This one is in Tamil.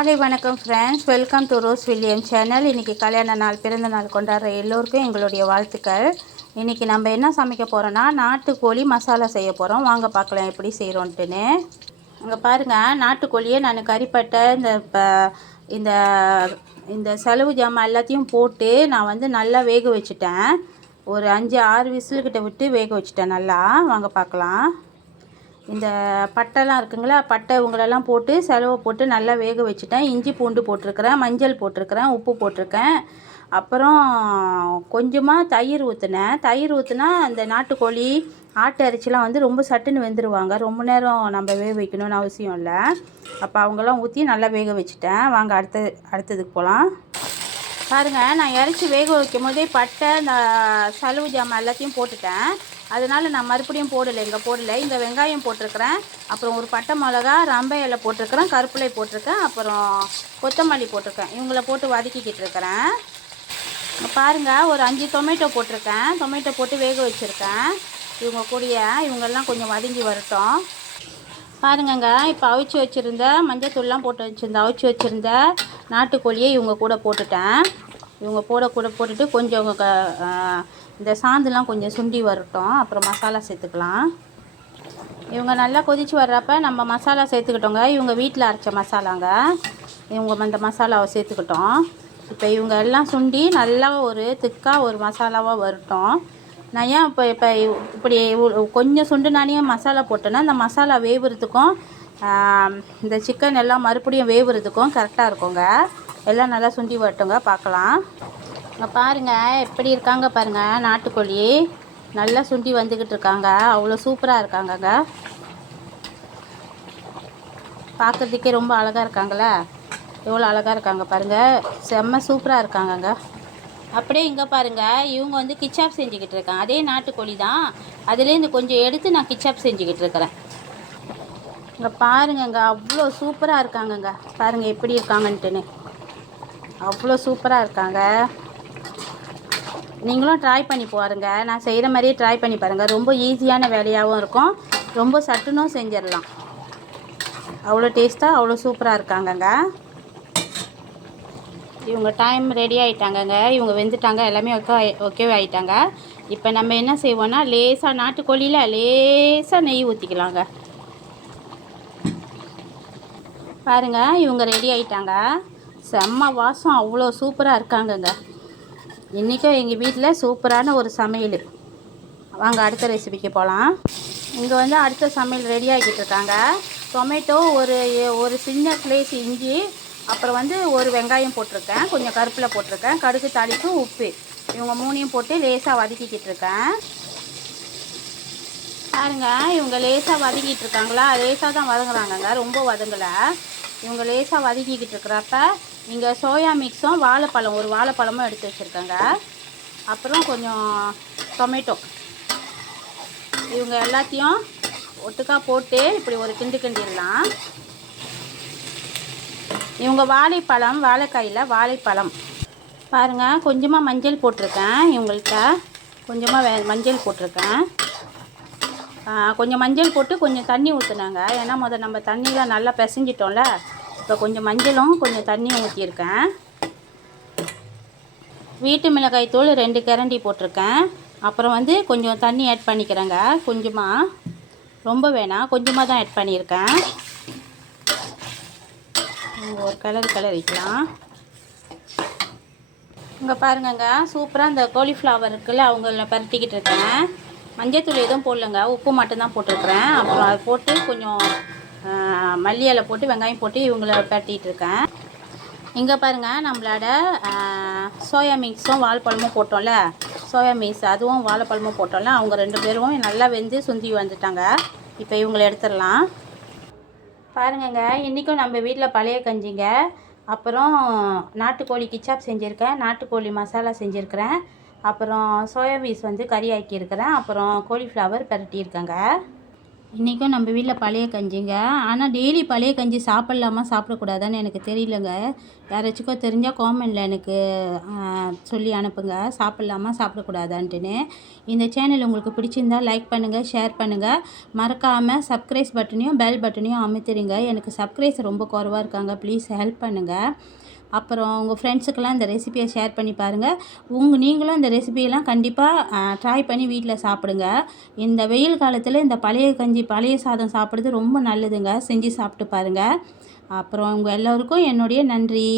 காலை வணக்கம் friends, welcome to rose William channel. இன்றைக்கி கல்யாண நாள், பிறந்த நாள் கொண்டாடுற எல்லோருக்கும் எங்களுடைய வாழ்த்துக்கள். இன்றைக்கி நம்ம என்ன சமைக்க போகிறோன்னா, நாட்டுக்கோழி மசாலா செய்ய போகிறோம். வாங்க பார்க்கலாம் எப்படி செய்கிறோன்ட்டுன்னு. அங்கே பாருங்கள், நாட்டுக்கோழியை நான் கறிப்பட்டை இந்த இந்த செலவு ஜாமான் எல்லாத்தையும் போட்டு நான் வந்து நல்லா வேக வச்சுட்டேன். ஒரு 5-6 விசில்கிட்ட விட்டு வேக வச்சுட்டேன் நல்லா. வாங்க பார்க்கலாம். இந்த பட்டைலாம் இருக்குங்களா, பட்டை இவங்களெல்லாம் போட்டு செலவை போட்டு நல்லா வேக வச்சுட்டேன். இஞ்சி பூண்டு போட்டிருக்கிறேன், மஞ்சள் போட்டிருக்கிறேன், உப்பு போட்டிருக்கேன். அப்புறம் கொஞ்சமாக தயிர் ஊற்றினேன். தயிர் ஊற்றினா அந்த நாட்டுக்கோழி ஆட்டு இறைச்சிலாம் வந்து ரொம்ப சட்டுன்னு வெந்துடுவாங்க. ரொம்ப நேரம் நம்ம வேக வைக்கணும்னு அவசியம் இல்லை. அப்போ அவங்களாம் ஊற்றி நல்லா வேக வச்சுட்டேன். வாங்க அடுத்ததுக்கு போகலாம். பாருங்கள், நான் இறைச்சி வேக வைக்கும் போதே பட்டை இந்த செலவு ஜாமான் எல்லாத்தையும் போட்டுட்டேன். அதனால் நான் மறுபடியும் போடலை. இந்த வெங்காயம் போட்டிருக்கிறேன், அப்புறம் ஒரு பட்டை மிளகா, ரம்பை இலை போட்டிருக்கிறேன், கருப்பிலை போட்டிருக்கேன், அப்புறம் கொத்தமல்லி போட்டிருக்கேன். இவங்கள போட்டு வதக்கிக்கிட்டு இருக்கிறேன். பாருங்கள், ஒரு 5 டொமேட்டோ போட்டிருக்கேன். டொமேட்டோ போட்டு வேக வச்சுருக்கேன். இவங்கெல்லாம் கொஞ்சம் வதங்கி வரட்டும். பாருங்கங்க, இப்போ அவிச்சு வச்சுருந்த மஞ்சத்தூள்லாம் போட்டு அவிச்சு வச்சுருந்த நாட்டுக்கோழியை இவங்க கூட போட்டுட்டேன். இவங்க போட்டுட்டு கொஞ்சம் இந்த சாந்துலாம் கொஞ்சம் சுண்டி வரட்டும். அப்புறம் மசாலா சேர்த்துக்கலாம். இவங்க நல்லா கொதித்து வர்றப்ப நம்ம மசாலா சேர்த்துக்கிட்டோங்க. இவங்க வீட்டில் அரைச்ச மசாலாங்க. இவங்க அந்த மசாலாவை சேர்த்துக்கிட்டோம். இப்போ இவங்க எல்லாம் சுண்டி நல்லா ஒரு திக்காக ஒரு மசாலாவாக வரட்டும். நான் ஏன் இப்படி கொஞ்சம் சுண்டுனானே மசாலா போட்டேன்னா இந்த மசாலா வேவுறதுக்கும் இந்த சிக்கன் எல்லாம் மறுபடியும் வேவுறதுக்கும் கரெக்டாக இருக்குங்க. எல்லாம் நல்லா சுண்டி வரட்டுங்க, பார்க்கலாம். இங்கே பாருங்கள் எப்படி இருக்காங்க பாருங்கள். நாட்டுக்கோழி நல்லா சுண்டி வந்துக்கிட்டு இருக்காங்க. அவ்வளோ சூப்பராக இருக்காங்கங்க. பார்க்குறதுக்கே ரொம்ப அழகாக இருக்காங்களே. எவ்வளோ அழகாக இருக்காங்க பாருங்கள். செம்ம சூப்பராக இருக்காங்கங்க. அப்படியே இங்கே பாருங்கள், இவங்க வந்து கிச்சாப் செஞ்சுக்கிட்டு இருக்காங்க. அதே நாட்டுக்கோழி தான், அதுலேருந்து கொஞ்சம் எடுத்து நான் கிச்சாப் செஞ்சுக்கிட்டு இருக்கிறேன். இங்கே பாருங்கங்க, அவ்வளோ சூப்பராக இருக்காங்கங்க. பாருங்கள் எப்படி இருக்காங்கன்ட்டுன்னு. அவ்வளோ சூப்பராக இருக்காங்க. நீங்களும் ட்ரை பண்ணி பாருங்கள். நான் செய்கிற மாதிரியே ட்ரை பண்ணி பாருங்கள். ரொம்ப ஈஸியான வேலையாகவும் இருக்கும், ரொம்ப சட்டுனும் செஞ்சிடலாம். அவ்வளோ டேஸ்ட்டாக அவ்வளோ சூப்பராக இருக்காங்கங்க. இவங்க டைம் ரெடி ஆகிட்டாங்கங்க. இவங்க வெந்துட்டாங்க, எல்லாமே ஓகேவே ஆகிட்டாங்க. இப்போ நம்ம என்ன செய்வோன்னா, லேசாக நாட்டுக்கோழியில் லேசாக நெய் ஊற்றிக்கலாங்க. பாருங்கள், இவங்க ரெடி ஆகிட்டாங்க. செம்ம வாசம், அவ்வளோ சூப்பராக இருக்காங்கங்க. இன்றைக்கும் எங்கள் வீட்டில் சூப்பரான ஒரு சமையல். வாங்க அடுத்த ரெசிபிக்கு போகலாம். இங்கே வந்து அடுத்த சமையல் ரெடி ஆகிட்டு இருக்காங்க. டொமேட்டோ, ஒரு சின்ன ஸ்லைஸ் இஞ்சி, அப்புறம் வந்து ஒரு வெங்காயம் போட்டிருக்கேன், கொஞ்சம் கருப்பிலை போட்டிருக்கேன், கடுகு, தாளிப்பு, உப்பு, இவங்க 3ஐயும் போட்டு லேசாக வதக்கிக்கிட்டு இருக்கேன். பாருங்க, இவங்க லேசாக வதக்கிட்டு இருக்காங்களா, லேசாக தான் வதங்குறாங்கங்க, ரொம்ப வதங்கலை. இவங்க லேசாக வதக்கிக்கிட்டு இருக்கிறப்ப இங்கே சோயா மிக்ஸும் வாழைப்பழம், ஒரு வாழைப்பழமும் எடுத்து வச்சுருக்கேங்க. அப்புறம் கொஞ்சம் டொமேட்டோ, இவங்க எல்லாத்தையும் ஒட்டுக்கா போட்டு இப்படி ஒரு கிண்டிடலாம். இவங்க வாழைக்காயில் வாழைப்பழம் பாருங்கள். கொஞ்சமாக மஞ்சள் போட்டிருக்கேன், இவங்கள்ட்ட கொஞ்சமாக மஞ்சள் போட்டிருக்கேன். கொஞ்சம் மஞ்சள் போட்டு கொஞ்சம் தண்ணி ஊற்றுனாங்க. ஏன்னா நம்ம தண்ணியில் நல்லா பிசைஞ்சிட்டோம்ல. இப்போ கொஞ்சம் மஞ்சளும் கொஞ்சம் தண்ணியும் ஊற்றியிருக்கேன். வீட்டு மிளகாய் தூள் 2 கரண்டி போட்டிருக்கேன். அப்புறம் வந்து கொஞ்சம் தண்ணி ஆட் பண்ணிக்கிறேங்க. கொஞ்சமாக, ரொம்ப வேணாம், கொஞ்சமாக தான் ஆட் பண்ணியிருக்கேன். ஒரு கிளறிக்கலாம். இங்கே பாருங்கங்க, சூப்பராக இந்த காலிஃப்ளவர் இருக்குல்ல, அவங்கள பரட்டிக்கிட்டு இருக்கேன். மஞ்சத்தூள் எதுவும் போடலைங்க, உப்பு மட்டும்தான் போட்டிருக்கிறேன். அப்புறம் அதை போட்டு கொஞ்சம் மல்லி இலை போட்டு வெங்காயம் போட்டு இவங்கள பரட்டிகிட்டு இருக்கேன். இங்கே பாருங்கள், நம்மளோட சோயா மிக்ஸும் வாழைப்பழமும் போட்டோம்ல, சோயா மிக்ஸ் அதுவும் வாழைப்பழமும் போட்டோம்ல, அவங்க 2 பேரும் நல்லா வெந்து சுந்தி வந்துட்டாங்க. இப்போ இவங்களை எடுத்துடலாம். பாருங்கங்க, இன்றைக்கும் நம்ம வீட்டில் பழைய கஞ்சிங்க. அப்புறம் நாட்டுக்கோழி கிச்சாப் செஞ்சுருக்கேன், நாட்டுக்கோழி மசாலா செஞ்சுருக்கிறேன், அப்புறம் சோயா பீஸ் வந்து கறி ஆக்கியிருக்கிறேன், அப்புறம் காலிஃப்ளவர் பரட்டியிருக்கேங்க. இன்றைக்கும் நம்ம வீட்டில் பழைய கஞ்சிங்க. ஆனால் டெய்லி பழைய கஞ்சி சாப்பிட்லாமா சாப்பிடக்கூடாதான்னு எனக்கு தெரியலங்க. யாராச்சுக்கும் தெரிஞ்சால் காமெண்ட்டில் எனக்கு சொல்லி அனுப்புங்க, சாப்பிட்லாமா சாப்பிடக்கூடாதான்ட்டுன்னு. இந்த சேனல் உங்களுக்கு பிடிச்சிருந்தால் லைக் பண்ணுங்கள், ஷேர் பண்ணுங்கள். மறக்காமல் சப்ஸ்கிரைப் பட்டனையும் பெல் பட்டனையும் அமுத்திடுங்க. எனக்கு சப்ஸ்கிரைஸ் ரொம்ப குறைவாக இருக்காங்க, ப்ளீஸ் ஹெல்ப் பண்ணுங்கள். அப்புறம் உங்கள் ஃப்ரெண்ட்ஸுக்கெல்லாம் இந்த ரெசிபியை ஷேர் பண்ணி பாருங்கள். நீங்களும் இந்த ரெசிபியெல்லாம் கண்டிப்பாக ட்ரை பண்ணி வீட்டில் சாப்பிடுங்க. இந்த வெயில் காலத்தில் இந்த பழைய கஞ்சி பழைய சாதம் சாப்பிட்றது ரொம்ப நல்லதுங்க. செஞ்சு சாப்பிட்டு பாருங்கள். அப்புறம் உங்கள் எல்லோருக்கும் என்னுடைய நன்றி.